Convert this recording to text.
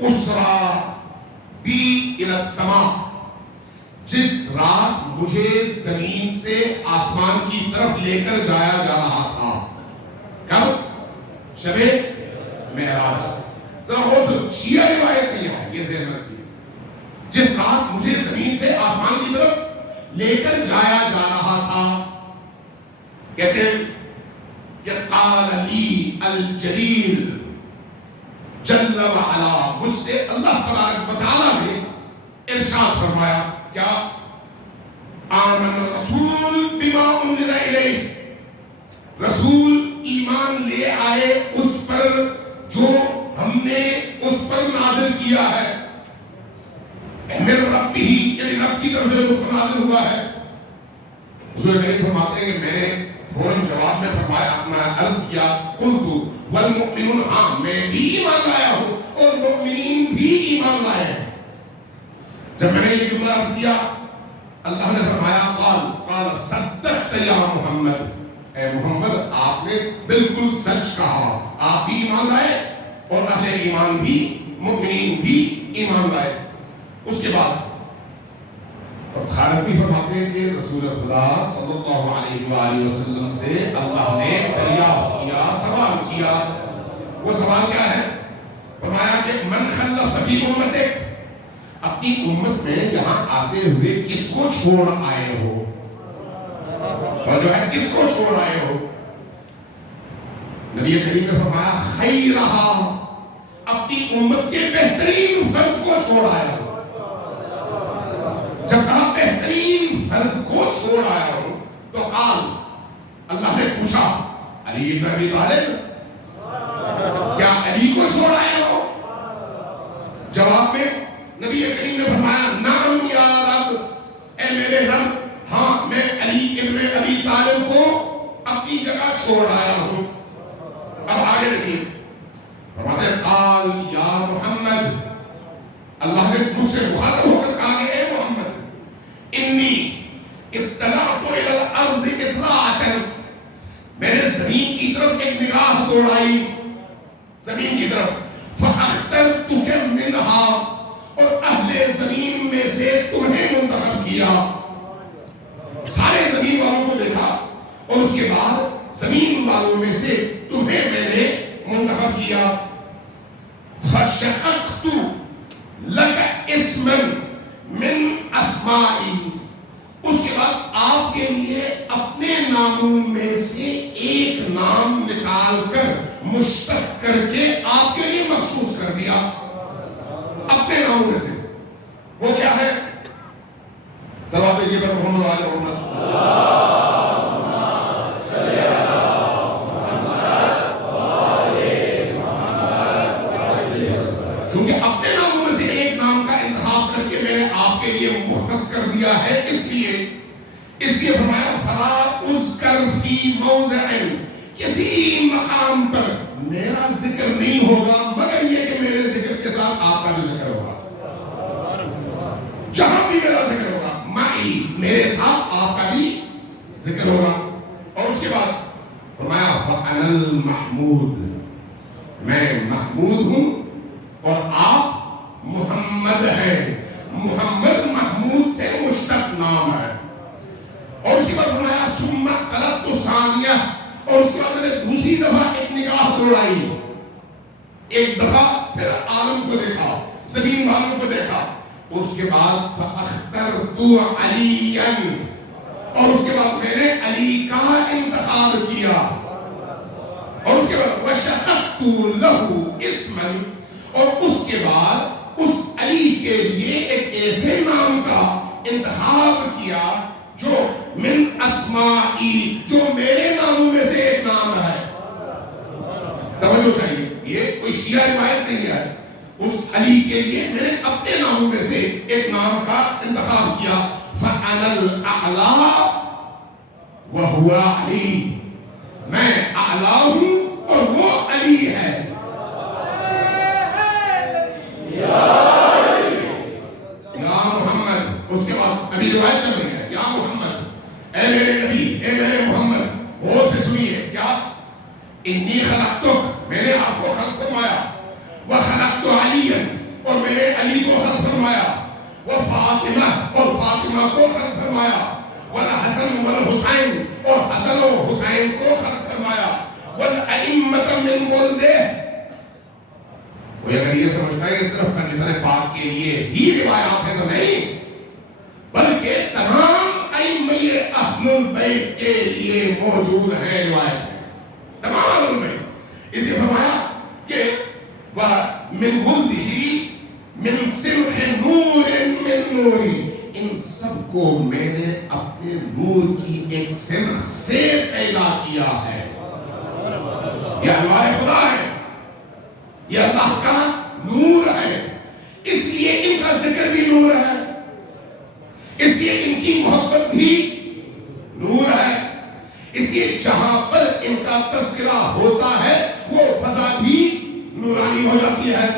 اسرا be الی السماء، جس رات مجھے زمین سے آسمان کی طرف لے کر جایا جا رہا تھا. کب؟ شب معراج. شیعہ روایت نہیں ہے، یہ ذہن رکھیے. جس رات مجھے زمین سے آسمان کی طرف لے کر جایا جا رہا تھا، کہتے ہیں کہ قال لی الجلیل جل وعلا، مجھ سے اللہ تبارک و تعالی نے ارشاد فرمایا کیا؟ آمن الرسول بما انزل الیہ، رسول ایمان لے آئے اس پر جو ہم نے اس پر نازل کیا ہے، من ربہ، یعنی رب کی طرف سے اس پر نازل ہوا ہے. حضور کریم فرماتے ہیں کہ میں نے فوراً جواب میں فرمایا، اپنا عرض کیا، قلت والمؤمنون، ہاں میں بھی ایمان لایا ہوں اور مؤمنین بھی ایمان لائے ہیں. جب میں نے یہ جملہ عرض کیا، اللہ نے فرمایا قال صدقت یا محمد، اے محمد آپ نے بالکل سچ کہا، آپ بھی ایمان لائے اور اہل ایمان بھی، مؤمنین بھی ایمان لائے. اس کے بعد خارزی فرماتے ہیں کہ رسول خدا صلی اللہ علیہ وآلہ وسلم سے اللہ نے دریافت کیا، سوال کیا. وہ سوال کیا ہے؟ فرمایا کہ من خلف فی امتک، اپنی امت میں یہاں آتے ہوئے کس کو چھوڑ آئے ہو، اور جو ہے کس کو چھوڑ آئے ہو؟ نبی کریم نے فرمایا خیرہا، اپنی امت کے بہترین فرد کو چھوڑ آیا ہو. جب کہا بہترین فرد کو چھوڑ آیا ہوں تو قال، اللہ نے پوچھا علی بن ابی طالب، کیا علی کو چھوڑ آئے ہو؟ جواب میں نبی کریم نے فرمایا نعم یا رب، اے میرے رب ہاں میں علی ابن ابی طالب کو اپنی جگہ چھوڑ آیا ہوں. اب آگے دیکھیے، فرماتے ہیں قال یا محمد، اللہ نے مجھ سے مخاطب ہو کر کہا کہ اے محمد، انی اطلعت الی الارض اطلاعۃ، میں نے زمین کی طرف ایک نگاہ دوڑائی، زمین کی طرف، فاخترتک منہا، اور اہل زمین میں سے تمہیں منتخب کیا. سارے زمین والوں کو دیکھا اور اس کے بعد زمین والوں میں سے تمہیں میں نے منتخب کیا. فشققت لک اسما من اسمائی، اس کے بعد آپ کے لیے اپنے ناموں میں سے ایک نام نکال کر مشتق کر کے آپ کے لیے مخصوص کر دیا، اپنے ناموں میں سے. وہ کیا ہے؟ سلام بھیجیے پر محمد وآل محمد. چونکہ اپنے ناموں میں سے ایک نام کا انتخاب کر کے میں نے آپ کے لیے مختص کر دیا ہے، اس لیے فرمایا فلا اذکر فی موضع، کسی مقام پر میرا ذکر نہیں ہوگا مگر یہ کہ میرے ذکر کے ساتھ آپ کا بھی ذکر ہوگا. جہاں بھی میرا ذکر ہوگا معی، میرے ساتھ آپ کا بھی ذکر ہوگا. اور اس کے بعد فرمایا فَأَنَا الْمَحْمُودُ، میں محمود ہوں اور آپ محمد ہیں. محمد محمود سے مشتق نام ہے. اور اس کے بعد فرمایا ثُمَّ قَلَبْتُ ثَانِيَةً، اور اس کے بعد میں نے دوسری دفعہ ایک نگاہ دوڑائی، ایک دفعہ پھر عالم کو دیکھا، زمین والوں کو دیکھا. اس کے بعد فَأَخْتَرْتُ عَلِيًّا، اور اس کے بعد میں نے علی کا انتخاب کیا. اور اس کے بعد وَشَقَقْتُ لَهُ اسْمًا، اور اس کے بعد اس علی کے لیے ایک ایسے نام کا انتخاب کیا جو من اسمائی، جو میرے ناموں میں سے ایک نام ہے. توجہ چاہیے، یہ کوئی شیعہ روایت نہیں ہے. اس علی کے لیے میں نے اپنے ناموں میں سے ایک نام کا انتخاب کیا. فَأَنَا الْأَعْلَىٰ وَهُوَ عَلِي، میں اعلیٰ ہوں اور وہ علی ہے. یا محمد، اس کے بعد ابھی روایت چل رہی ہے، یا محمد، اے میرے نبی، اے میرے محمد، غور سے سنیے. کیا؟ انی خلقتک، میں نے آپ کو خلق فرمایا، وخلقت علی اور میں نے علی کو خلق فرمایا، وفاطمہ اور فاطمہ کو خلق فرمایا، والحسن والحسین اور حسن و حسین کو خلق فرمایا، والائمۃ من ولدہ۔ کوئی اگر یہ سمجھتا ہے کہ صرف پنجتن پاک کے لیے ہی روایات ہیں تو نہیں، بلکہ تمام ائمہ اہل البیت کے لیے موجود ہیں روایت، تمام اہل البیت۔ اس نے فرمایا کہ وَمِن وَلْدِهِ مِن سِمْحِ نُورٍ مِّن نُورِ، ان سب کو میں نے اپنے نور کی ایک سمخ سے پیدا کیا ہے۔ یہ اللہ خدا ہے، یہ اللہ کا نور ہے، اس لیے ان کا ذکر بھی نور ہے، اس لیے ان کی محبت بھی نور ہے، اس لیے جہاں پر ان کا تذکرہ ہوتا ہے وہ فضا بھی نورانی ہو جاتی ہے۔